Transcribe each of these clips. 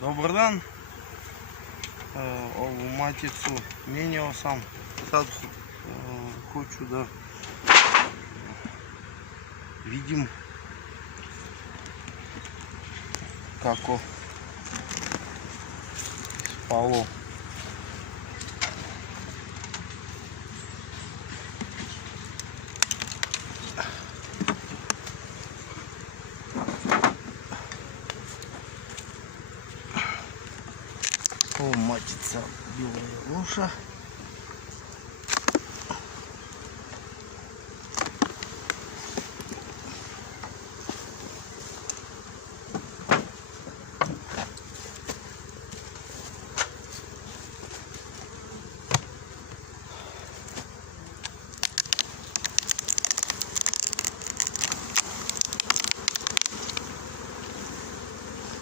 Добрий день. Ову матицю міняв сам. Sad хочу да видим, како спало. О, матица белая лоша.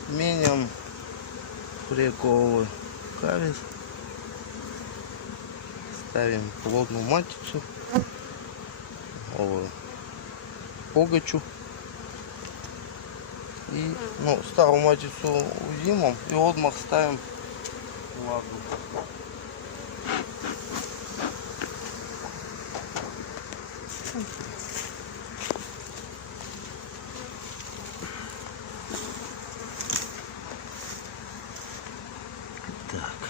Меняем прековый кавис, ставим плотную матицу, погачу и старую матицу узимом и отмах ставим ладу. Так.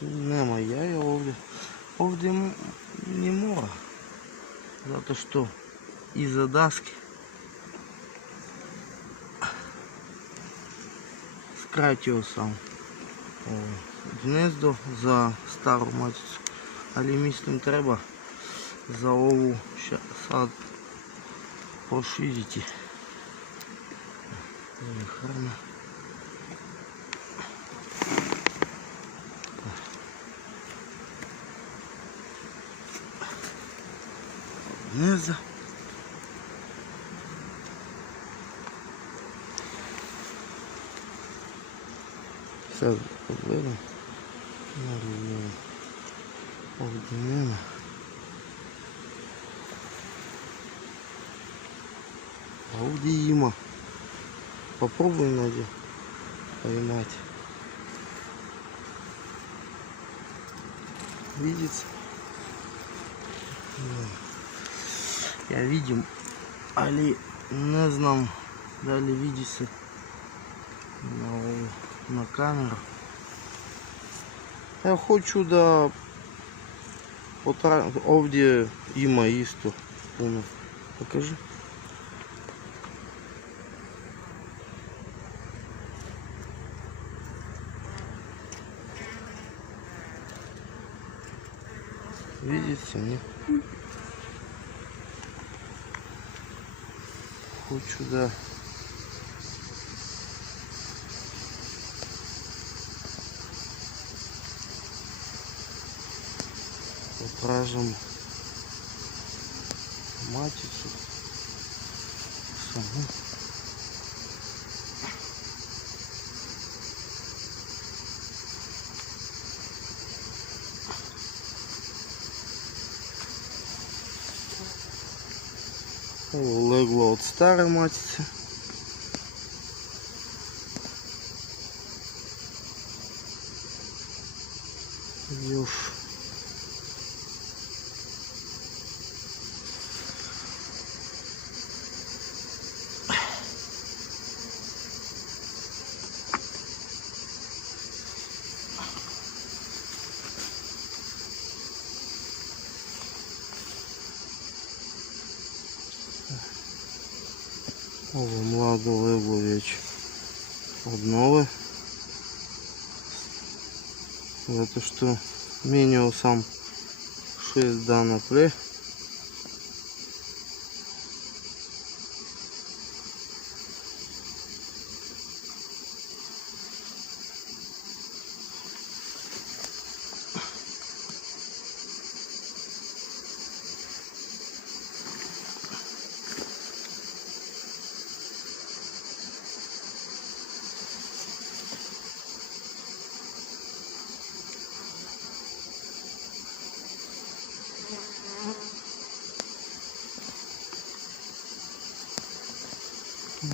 Нема я овдje. Ovdje не mora. Zato što iza daske skratio sam gnezdo za staru maticu, ali mislim treba za ovu sad proširiti. Hrana. Gnezda. Sad pogledam. Ovdje nema. А ovdje ima. Попробуй, Надя, поймать. Видится? Я видим, али не знам дали видится на камеру. Я хочу да овдje има isto puno. Покажи. Видите, не? Хочу да попражем матицу саму. Легло от старой матицы. Još Ovo mlado leglo već od nove. Zato što mijenjao sam 6 dana pre.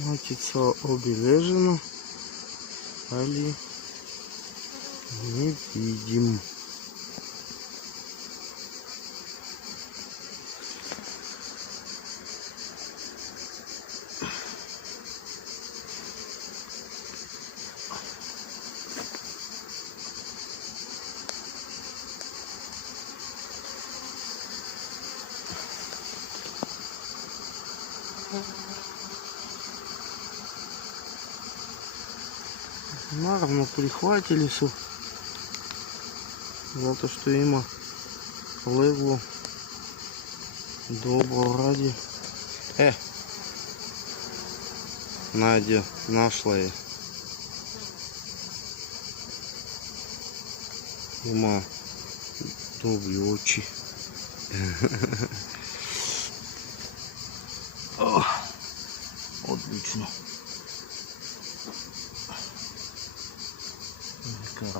Матица обележена, али не видим. Наравно прихватили все, за то, что има легло добро ради. Надя нашла я. Има добрі очі. Отлично.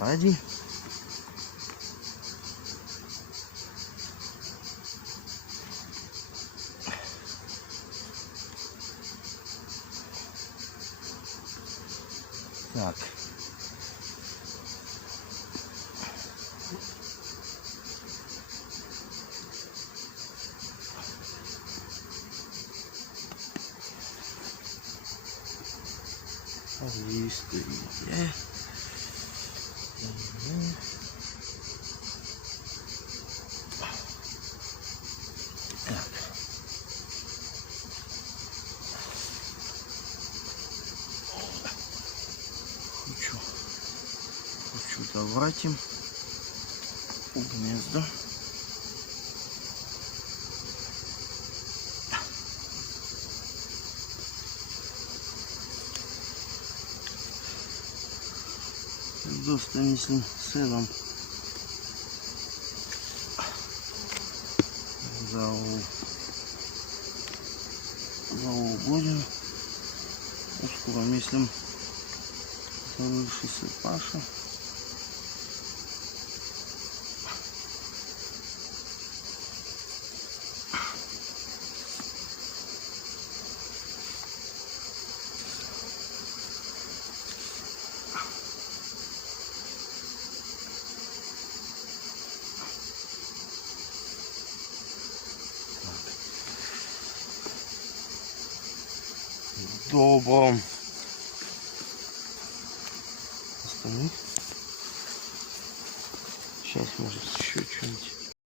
Ради. Так. Здесь стоит. Хочу добрать им у гнезда. До Станиславом сыном за будем. Скоро мислим завершится Паша. Добро. Остальных. Сейчас может еще что-нибудь.